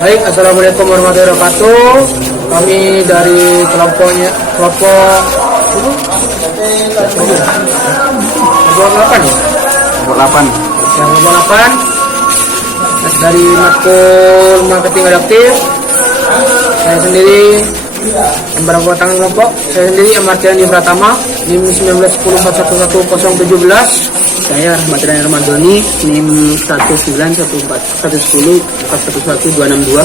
Baik, assalamualaikum warahmatullahi wabarakatuh. Kami dari kelompok 8 ya? Kelompok 8 Yang kelompok 8 dari matkul marketing adaptif. Saya sendiri yang beranggotakan kelompok. Saya sendiri Amartyandi Pratama, NIM 1910411017. Saya Rahmat Rani Ramadhani, NIM 1910110411262.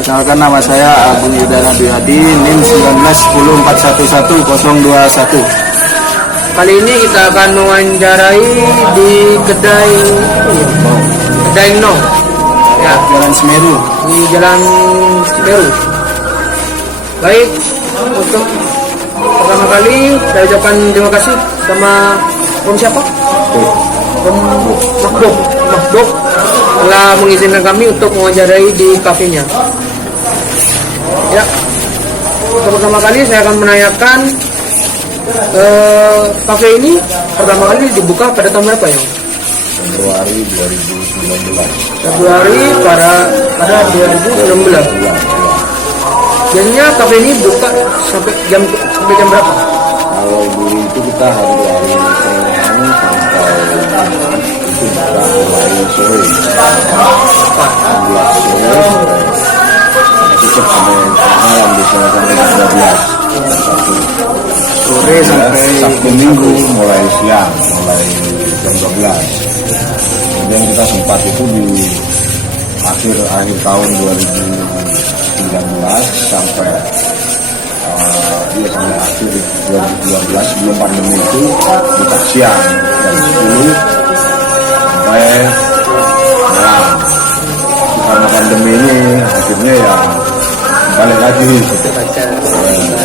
Perkenalkan, nama saya Agung Yudha Nabi Hadi, NIM 1910411021. Kali ini kita akan mewawancarai di kedai No ya, Jalan Semeru. di Jalan Semeru. Baik, untuk pertama kali saya ucapkan terima kasih sama Om siapa? Om Makdok telah mengizinkan kami untuk mewawancarai di kafenya. Ya, untuk pertama kali saya akan menanyakan kafe ini pertama kali dibuka pada tahun berapa ya? Februari 2019. Februari pada 2016. Biasanya kafe ini buka sampai jam berapa? Kalau dulu itu kita hari Senin sampai itu buka mulai sore. 11 sore tutup sampai malam, biasanya sampai jam 12. Sore sampai Sabtu Minggu mulai siang, mulai jam 12. Kemudian kita sempat itu di akhir tahun 2019 sampai sampai akhir 2012 sebelum pandemi itu buka siang jam 10 sampai malam. Karena pandemi ini akhirnya ya balik lagi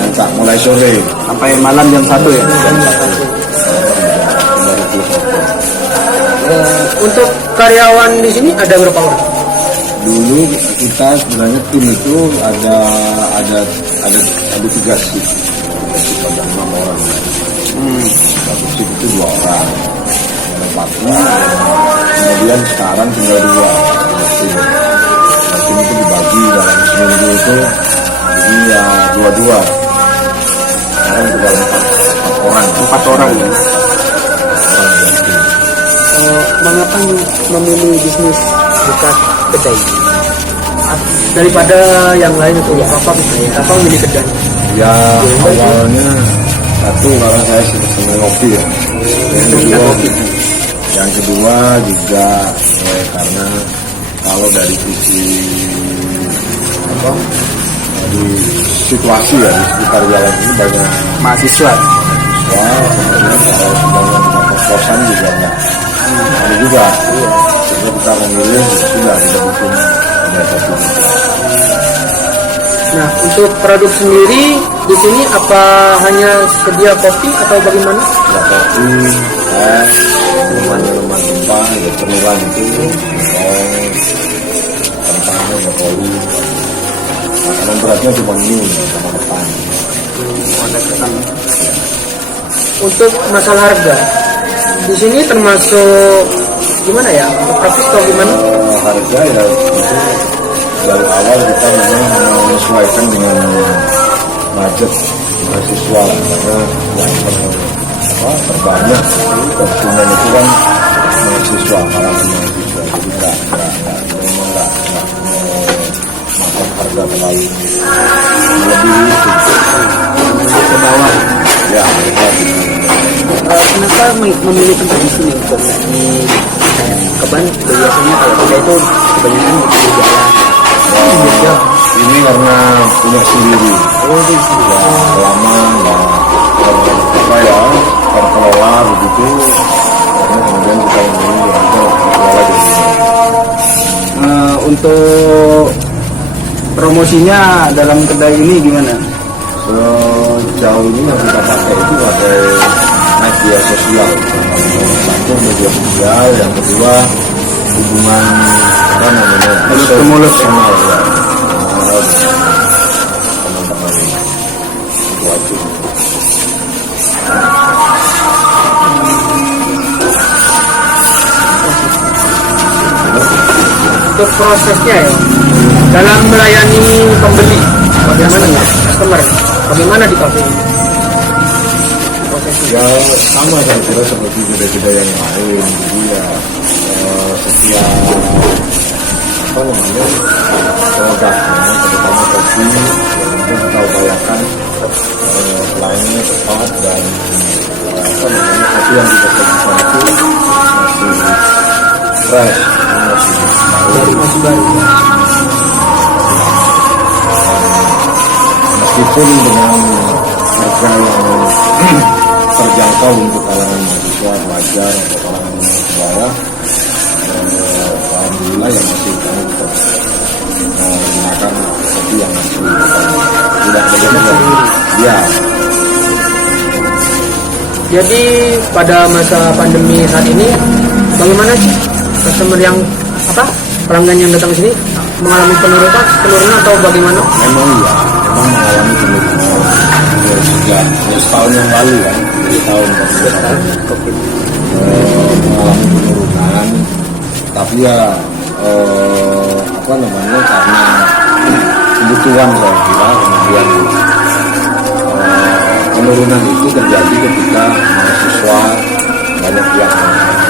buka mulai sore Sampai malam jam 1 ya? jam 1. Untuk karyawan di sini ada berapa orang? Dulu kita sebenarnya tim itu ada 3 shift. Ada 6 orang. Satu shift itu 2 orang. Ada 4. Kemudian sekarang tinggal 2. Tim itu dibagi dalam seminggu itu, jadi ya 2-2. Sekarang tinggal 4 orang. Ya. Mengapa memilih bisnis buka kedai Daripada yang lain itu ya apa misalnya? Apa memilih kedai? Ya awalnya satu karena saya senang ngopi ya. Yang kedua juga karena kalau dari sisi dari situasi ya di sekitar jalan ini banyak mahasiswa. kemudian kalau semuanya tidak kos-kosan juga enggak ada juga. Sehingga kita memilih sudah kita bikin kedai kopi. Nah, untuk produk sendiri di sini apa hanya sedia kopi atau bagaimana? Ya kopi, es, minuman rempah, ya cemilan itu, kentang, brokoli. Makanan beratnya cuma mie sama depan. Untuk masalah harga, di sini termasuk gimana ya? Untuk profit atau gimana? Harga ya itu dari awal kita memang menyesuaikan dengan budget mahasiswa lah, karena yang terbanyak konsumen itu kan mahasiswa, para mahasiswa. Jadi memang nggak makan harga terlalu lebih itu ke bawah ya. Kenapa memilih tempat di sini untuk di biasanya kalau kita itu kebanyakan di jalan. Ini karena punya sendiri. Ya, lama terkelola begitu. Karena kemudian kita memilih untuk dikelola di sini. Untuk promosinya dalam kedai ini gimana? Sejauh ini yang kita pakai itu pakai media sosial. Satu media sosial, yang kedua hubungan emosional ya. Teman-teman itu aja. Untuk prosesnya ya, dalam melayani pembeli, bagaimana ya customer, bagaimana di kafe ini? Prosesnya. Ya sama saya kira seperti kedai-kedai yang lain, jadi ya setiap apa namanya produknya, terutama kopi, yang penting kita upayakan pelayanannya tepat dan apa namanya kopi yang kita sajikan itu masih fresh, masih baru. Meskipun dengan harga yang terjangkau untuk kalangan mahasiswa, pelajar atau kalangan bawah, alhamdulillah yang masih kami tetap menggunakan kopi yang masih tidak berbeda. Ya. Jadi pada masa pandemi saat ini, bagaimana sih customer yang pelanggan yang datang ke sini mengalami penurunan atau bagaimana? Memang mengalami penurunan. Sejak setahun yang lalu kan, dari tahun COVID mengalami penurunan, tapi ya apa namanya karena kebutuhan saya kira, kemudian penurunan itu terjadi ketika mahasiswa banyak yang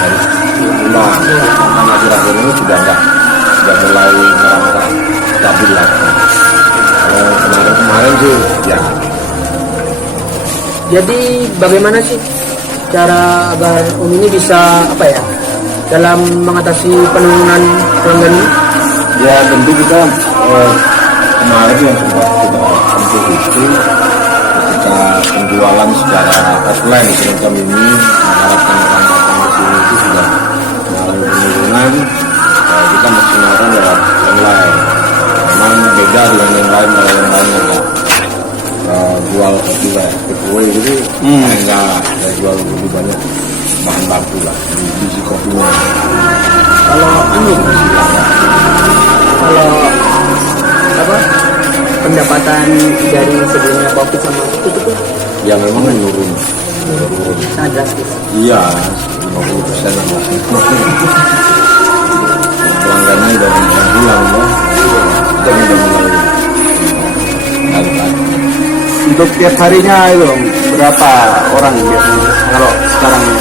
harus pulang, karena akhir-akhir ini sudah mulai merangkak stabil lagi. Kemarin sih ya. Jadi bagaimana sih cara agar ini bisa dalam mengatasi penurunan pelanggan ini? Ya tentu kita kemarin yang sempat kita tempuh itu ketika penjualan secara offline semacam ini mengharapkan orang datang ke sini itu sudah mengalami penurunan, kita maksimalkan lewat online. Memang beda dengan yang lain, kalau yang lain enggak jual kopi lah, takeaway itu enggak jual lebih banyak bahan baku lah, biji kopinya. Kalau pendapatan dari sebelumnya kopi sama kopi itu Ya memang menurun. sangat drastis. Iya, 50% lah. Pelanggannya udah pulang ya. Jadi udah mulai naik. Untuk tiap harinya itu berapa orang biasanya kalau sekarang ini?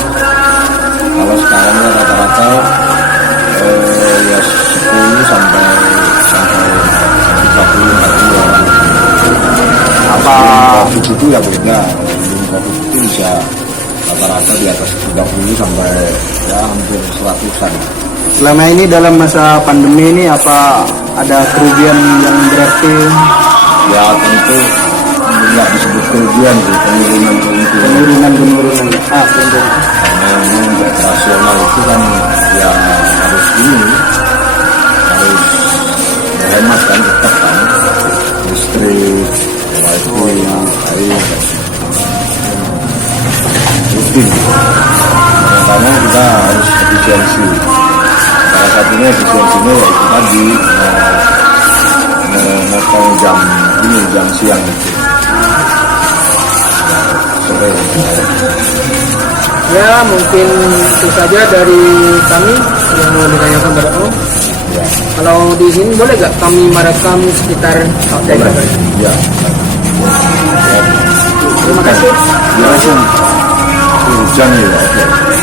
Kalau sekarang ya rata-rata ya 10 sampai 30-40 orang. Apa Covid itu ya beda. Sebelum Covid itu bisa rata-rata di atas 30 sampai ya hampir 100-an. selama ini dalam masa pandemi ini apa ada kerugian yang berarti? Ya tentu nggak disebut kerugian sih, penurunan Penurunan. karena untuk operasional itu kan ya harus berhemat kan, tetap kan listrik, wifi, air rutin. Makanya kita harus efisiensi. Salah satunya efisiensinya yaitu tadi memotong jam siang itu. Sore. Ya mungkin itu saja dari kami yang mau ditanyakan pada Om. Ya. Kalau di sini boleh gak kami merekam sekitar daerah? Ya. Terima kasih. Ya, hujan ya. Oke.